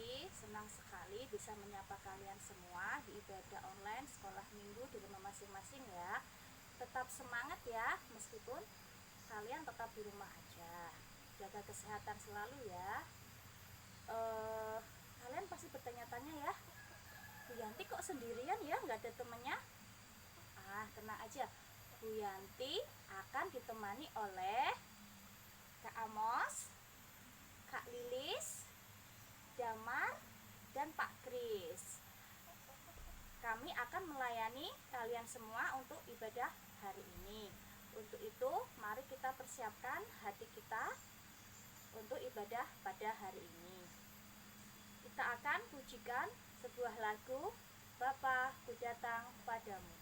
sekali, senang sekali bisa menyapa kalian semua di ibadah online sekolah minggu di rumah masing-masing ya. Tetap semangat ya, meskipun kalian tetap di rumah aja. Jaga kesehatan selalu ya. Kalian pasti bertanya-tanya ya, Bu Yanti kok sendirian ya, nggak ada temennya? Tenang aja, Bu Yanti akan ditemani oleh Kak Amos, Kak Lilis, Damar, dan Pak Kris. Kami akan melayani kalian semua untuk ibadah hari ini. Untuk itu, mari kita persiapkan hati kita untuk ibadah pada hari ini. Kita akan pujikan sebuah lagu, Bapa ku datang padamu.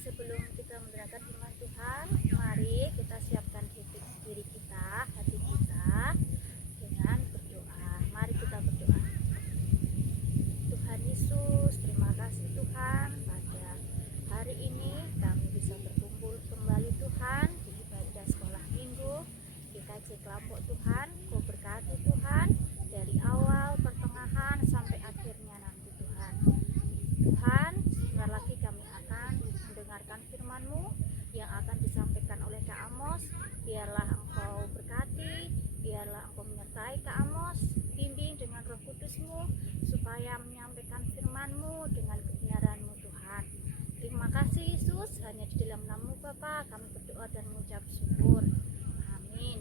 Sebelum kita mendengarkan firman Tuhan, mari kita siapkan diri kita, hati kita dengan berdoa. Mari kita berdoa. Tuhan Yesus, terima kasih Tuhan, pada hari ini kami bisa berkumpul kembali Tuhan di ibadah sekolah minggu di KJ Kelampok Tuhan. Kau berkati Tuhan dari awal, pertengahan sampai akhirnya nanti Tuhan. Tuhan, sebentar lagi kami akan mendengarkan firman-Mu yang akan disampaikan oleh Kak Amos. Biarlah Engkau berkati, biarlah Engkau menyertai Kak Amos, bimbing dengan Roh Kudus-Mu supaya menyampaikan firman-Mu dengan kebenaran-Mu Tuhan. Terima kasih Yesus, hanya di dalam nama-Mu Bapa kami berdoa dan mengucap syukur. Amin.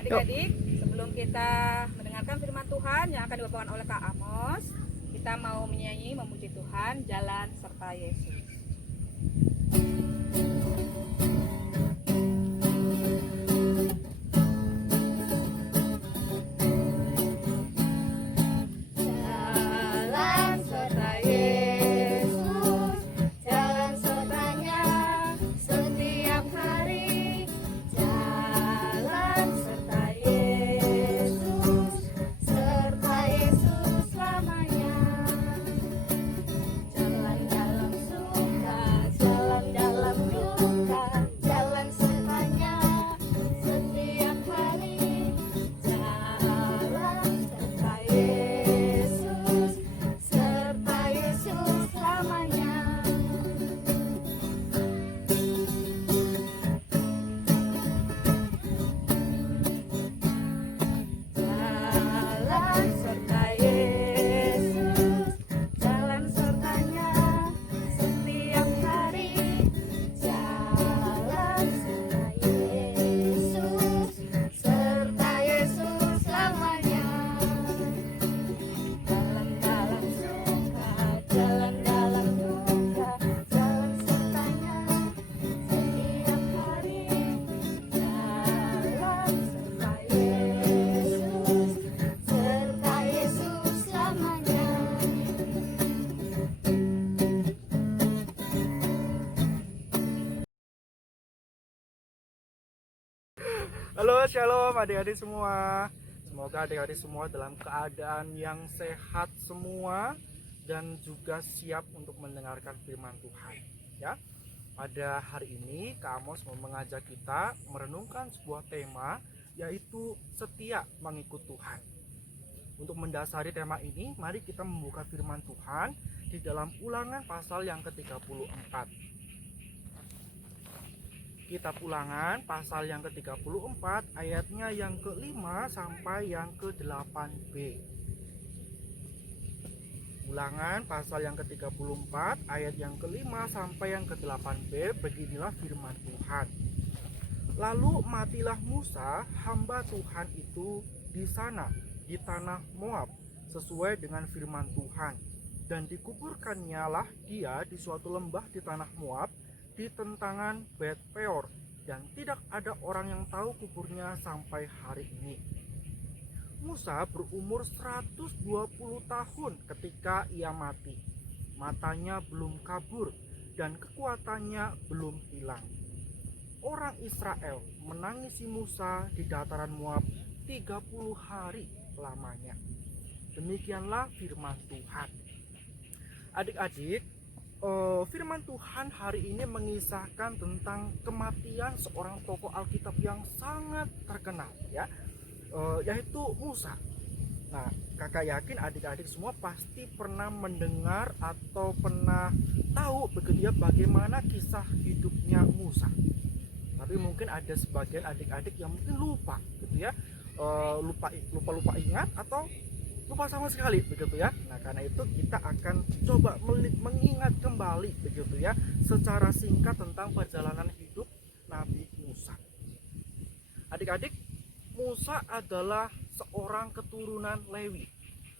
Adik-adik, sebelum kita mendengarkan firman Tuhan yang akan dibawakan oleh Kak Amos, kita mau menyanyi memuji Tuhan, jalan serta Yesus. Halo, shalom adik-adik semua. Semoga adik-adik semua dalam keadaan yang sehat semua dan juga siap untuk mendengarkan firman Tuhan. Ya, pada hari ini Kak Amos mau mengajak kita merenungkan sebuah tema, yaitu setia mengikut Tuhan. Untuk mendasari tema ini, mari kita membuka firman Tuhan di dalam Ulangan pasal yang ke-34. Kitab Ulangan pasal yang ke-34 ayatnya yang ke-5 sampai yang ke-8b. Ulangan pasal yang ke-34 ayat yang ke-5 sampai yang ke-8b, beginilah firman Tuhan. Lalu matilah Musa, hamba Tuhan itu di sana, di tanah Moab, sesuai dengan firman Tuhan. Dan dikuburkannya lah dia di suatu lembah di tanah Moab, di tentangan Bet Peor, dan tidak ada orang yang tahu kuburnya sampai hari ini. Musa berumur 120 tahun ketika ia mati. Matanya belum kabur dan kekuatannya belum hilang. Orang Israel menangisi Musa di dataran Moab 30 hari lamanya. Demikianlah firman Tuhan. Adik-adik, firman Tuhan hari ini mengisahkan tentang kematian seorang tokoh Alkitab yang sangat terkenal, ya, yaitu Musa. Nah, kakak yakin adik-adik semua pasti pernah mendengar atau pernah tahu begitu ya bagaimana kisah hidupnya Musa. Tapi mungkin ada sebagian adik-adik yang mungkin lupa, gitu ya, lupa ingat atau lupa sama sekali begitu ya. Nah, karena itu kita akan coba mengingat kembali begitu ya secara singkat tentang perjalanan hidup Nabi Musa. Adik-adik, Musa adalah seorang keturunan Lewi.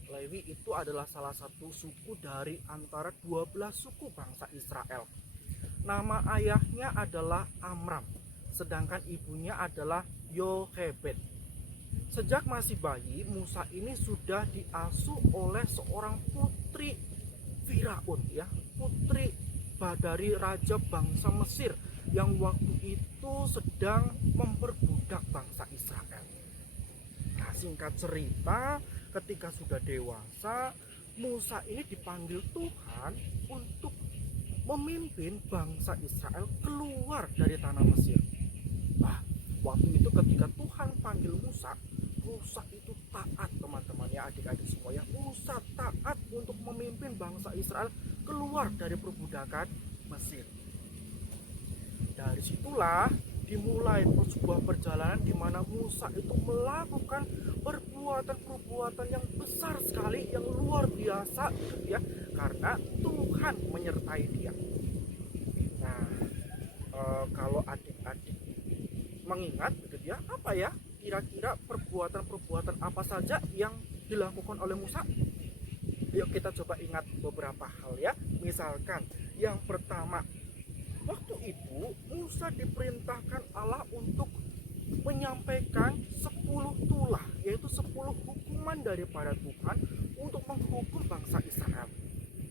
Lewi itu adalah salah satu suku dari antara 12 suku bangsa Israel. Nama ayahnya adalah Amram, sedangkan ibunya adalah Yochebed. Sejak masih bayi, Musa ini sudah diasuh oleh seorang putri Firaun, ya, putri dari raja bangsa Mesir yang waktu itu sedang memperbudak bangsa Israel. Nah, singkat cerita, ketika sudah dewasa, Musa ini dipanggil Tuhan untuk memimpin bangsa Israel keluar dari tanah Mesir. Nah, waktu itu ketika Tuhan panggil Musa itu taat, teman-teman ya, adik-adik semua ya. Musa taat untuk memimpin bangsa Israel keluar dari perbudakan Mesir. Dari situlah dimulai sebuah perjalanan di mana Musa itu melakukan perbuatan-perbuatan yang besar sekali, yang luar biasa ya, karena Tuhan menyertai dia. Nah, kalau adik-adik mengingat begitu ya, apa ya kira-kira perbuatan-perbuatan apa saja yang dilakukan oleh Musa? Yuk kita coba ingat beberapa hal ya. Misalkan yang pertama, waktu itu Musa diperintahkan Allah untuk menyampaikan 10 tulah, yaitu 10 hukuman daripada Tuhan untuk menghukum bangsa Israel.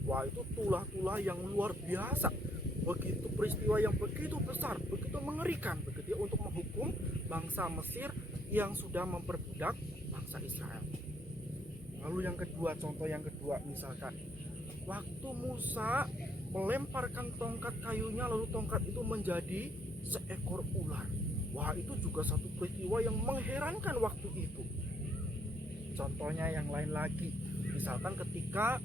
Wah, itu tulah-tulah yang luar biasa. Begitu peristiwa yang begitu besar, begitu mengerikan begitu ya, untuk menghukum bangsa Mesir yang sudah memperbudak bangsa Israel. Lalu yang kedua, contoh yang kedua, misalkan waktu Musa melemparkan tongkat kayunya, lalu tongkat itu menjadi seekor ular. Wah, itu juga satu peristiwa yang mengherankan waktu itu. Contohnya yang lain lagi, misalkan ketika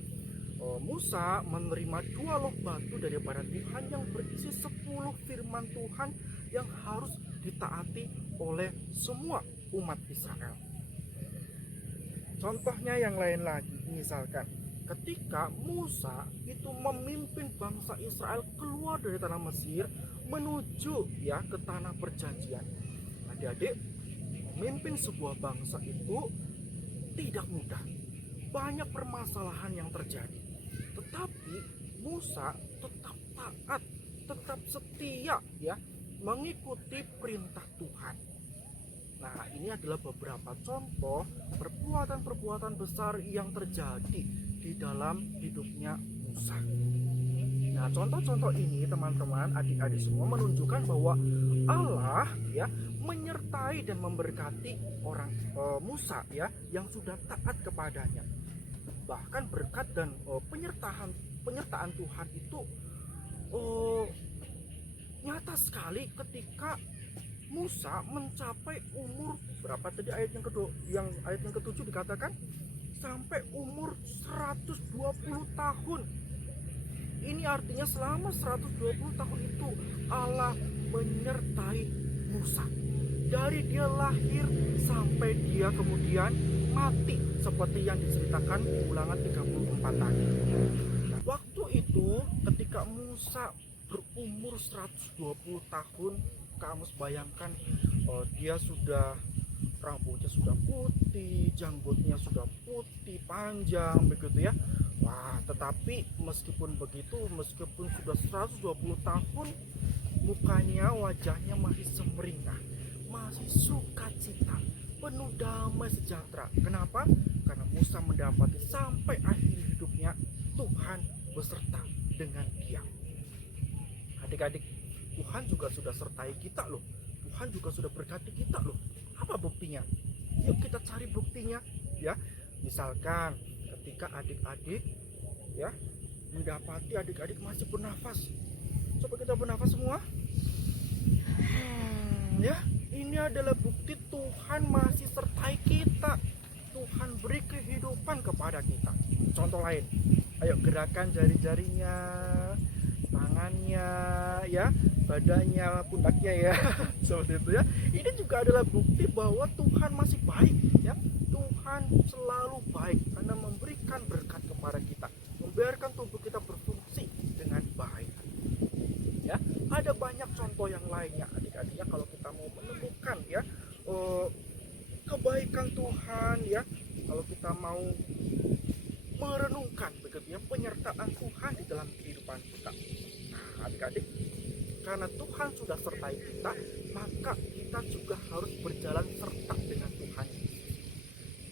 Musa menerima 2 loh batu daripada Tuhan yang berisi 10 firman Tuhan yang harus ditaati oleh semua umat Israel. Contohnya yang lain lagi, misalkan ketika Musa itu memimpin bangsa Israel keluar dari tanah Mesir menuju ya ke tanah perjanjian. Adik-adik, memimpin sebuah bangsa itu tidak mudah. Banyak permasalahan yang terjadi. Tetapi Musa tetap taat, tetap setia ya, mengikuti perintah Tuhan. Nah, ini adalah beberapa contoh perbuatan-perbuatan besar yang terjadi di dalam hidupnya Musa. Nah, contoh-contoh ini teman-teman, adik-adik semua menunjukkan bahwa Allah ya menyertai dan memberkati orang Musa ya yang sudah taat kepadanya. Bahkan berkat dan penyertaan Tuhan itu nyata sekali ketika Musa mencapai umur berapa tadi ayat yang ketujuh dikatakan sampai umur 120 tahun. Ini artinya selama 120 tahun itu Allah menyertai Musa. Dari dia lahir sampai dia kemudian mati seperti yang diceritakan Ulangan 34 tadi. Nah, waktu itu ketika Musa berumur 120 tahun, kamu bayangkan dia sudah rambutnya sudah putih, janggutnya sudah putih panjang begitu ya. Wah, tetapi meskipun begitu, meskipun sudah 120 tahun, mukanya, wajahnya masih semeringah, masih sukacita, penuh damai sejahtera. Kenapa? Karena Musa mendapati sampai akhir hidupnya Tuhan beserta dengan dia. Adik-adik, Tuhan juga sudah sertai kita loh. Tuhan juga sudah berkati kita loh. Apa buktinya? Yuk kita cari buktinya ya. Misalkan ketika adik-adik ya mendapati adik-adik masih bernafas. Coba kita bernafas semua. Ya, ini adalah bukti Tuhan masih sertai kita. Tuhan beri kehidupan kepada kita. Contoh lain, ayo gerakan jari-jarinya, tangannya, ya, badannya, pundaknya ya, seperti itu ya. Ini juga adalah bukti bahwa Tuhan masih baik, ya. Tuhan selalu baik karena memberikan berkat kepada kita, membiarkan tubuh kita berfungsi dengan baik. Ya, ada banyak contoh yang lainnya, adik-adik ya. Kalau kita mau menemukan ya kebaikan Tuhan ya, kalau kita mau merenungkan begitu ya penyertaan Tuhan di dalam kehidupan kita. Nah, adik-adik, karena Tuhan sudah sertai kita, maka kita juga harus berjalan serta dengan Tuhan.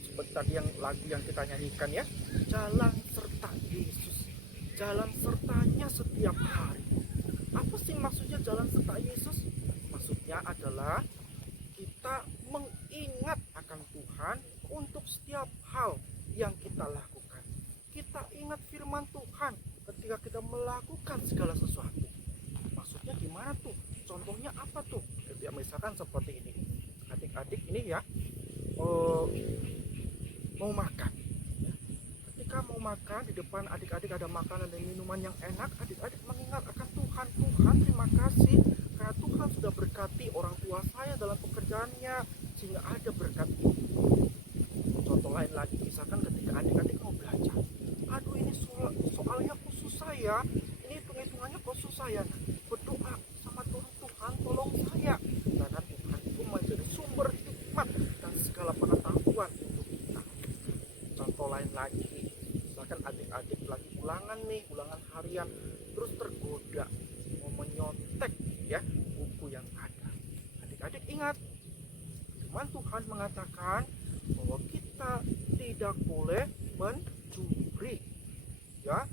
Seperti tadi yang lagu yang kita nyanyikan ya, jalan serta Yesus, jalan sertanya setiap hari. Apa sih maksudnya jalan serta Yesus? Maksudnya adalah kita mengingat akan Tuhan untuk setiap hal yang kita lakukan. Kita ingat firman Tuhan ketika kita melakukan segala sesuatu. Maksudnya gimana tuh? Contohnya apa tuh? Ya, misalkan seperti ini. Adik-adik ini ya mau makan. Ketika mau makan, di depan adik-adik ada makanan dan minuman yang enak, adik-adik mengingat akan Tuhan. Tuhan, terima kasih karena Tuhan sudah berkati orang tua saya dalam pekerjaannya sehingga ada berkat ini. Contoh lain lagi, misalkan ketika adik-adik mau belajar, aduh ini soalnya kok susah ya, ini hitung-hitungannya kok susah ya, berdoa sama Tuhan, tolong saya, karena Tuhan itu menjadi sumber hikmat dan segala pengetahuan untuk kita. Contoh lain lagi, misalkan adik-adik lagi ulangan harian, terus tergoda mau menyontek ya buku yang ada. Adik-adik ingat, firman Tuhan mengatakan bahwa kita tidak boleh mencuri ya.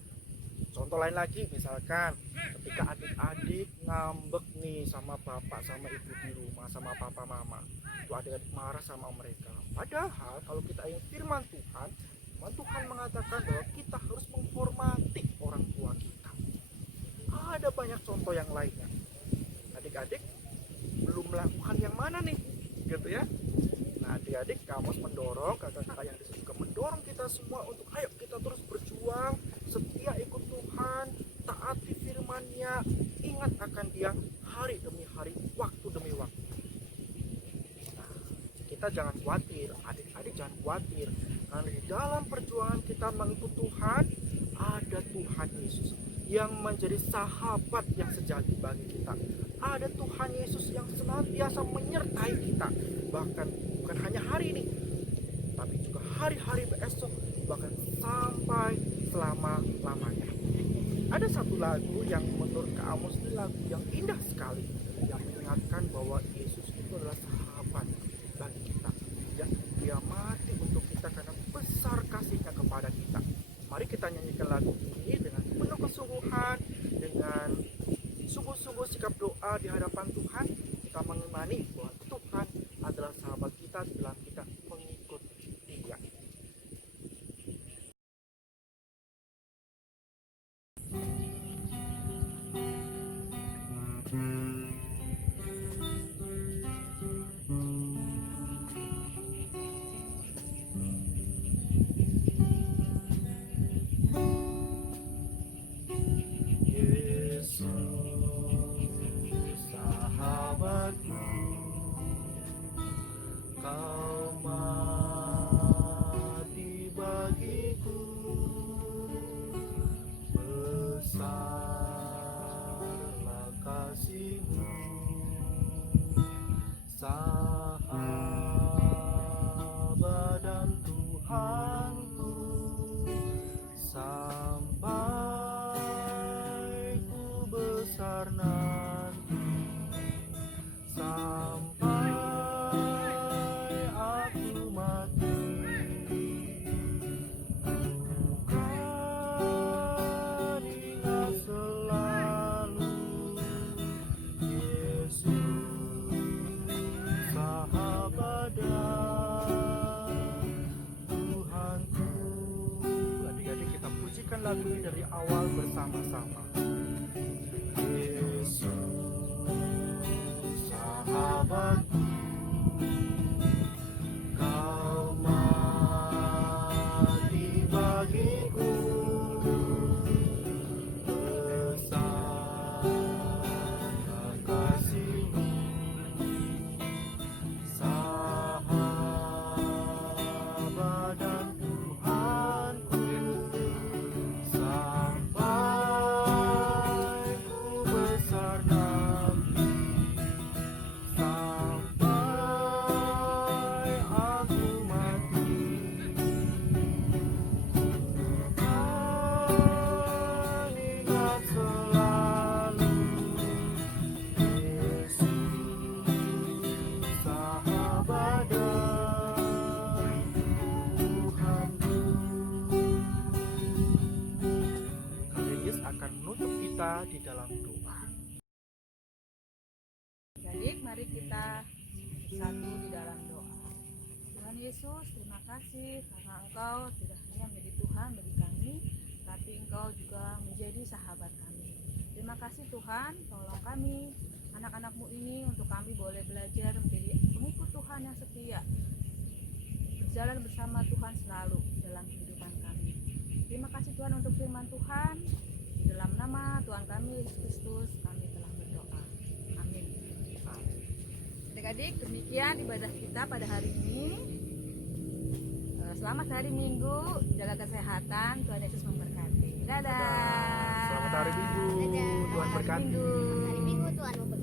Contoh lain lagi, misalkan ketika adik-adik ngambek nih sama bapak sama ibu di rumah, sama papa mama, itu adik-adik marah sama mereka. Padahal kalau kita ingat firman Tuhan mengatakan bahwa kita harus menghormati orang tua kita. Ada banyak contoh yang lainnya. Adik-adik belum melakukan yang mana nih gitu ya. Nah, adik-adik, kamu mendorong, kakak-kakak yang disini juga mendorong kita semua untuk ayo kita terus berjuang, setia ikut Tuhan, taati firman-Nya, ingat akan Dia hari demi hari, waktu demi waktu. Nah, kita jangan khawatir, adik-adik jangan khawatir, karena di dalam perjuangan kita mengikut Tuhan, ada Tuhan Yesus yang menjadi sahabat yang sejati bagi kita. Ada Tuhan Yesus yang senantiasa menyertai kita, bahkan bukan hanya hari ini, tapi juga hari-hari besok, bahkan sampai selama-lamanya. Ada satu lagu yang menurut Kak Amos ini lagu yang indah sekali, yang mengingatkan bahwa Yesus itu adalah sahabat bagi kita. Ya, Dia mati untuk kita karena besar kasihnya kepada kita. Mari kita nyanyikan lagu ini dengan penuh kesungguhan, di hadapan Tuhan, kita mengimani bahwa Tuhan adalah sahabat kita dalam kita mengikut Dia. Yesus, sahabatku, Kau mati bagiku, besarlah kasih-Mu, sahabat dan Tuhanku, sampai ku besar nanti, sampai aku mati. Bukan ingat selalu Yesus, sahabat dan Tuhanku. Adik-adik, kita pujikan lagu ini dari awal bersama-sama. Yesus, sahabatku, Kau mati bagiku, besarlah kasih-Mu, sahabat dan Tuhanku, sampai ku besar nanti, sampai aku mati. Kan ingat selalu Yesus, sahabat dan Tuhanku. Kali Yesus akan menutup kita di dalam doa. Adik, mari kita bersatu di dalam doa. Tuhan Yesus, terima kasih karena Engkau tidak hanya menjadi Tuhan bagi kami, tapi Engkau juga menjadi sahabat kami. Terima kasih Tuhan, tolong kami, anak-anak-Mu ini, untuk kami boleh belajar menjadi pengikut Tuhan yang setia, berjalan bersama Tuhan selalu dalam kehidupan kami. Terima kasih Tuhan untuk firman Tuhan. Di dalam nama Tuhan kami Yesus Kristus kami telah berdoa. Amin. Adik-adik, demikian ibadah kita pada hari ini. Selamat hari Minggu, jaga kesehatan, Tuhan Yesus memberkati. Dadah. Selamat hari Minggu, Dadah. Tuhan Selamat hari berkati. Minggu. Hari Minggu Tuhan memberkati.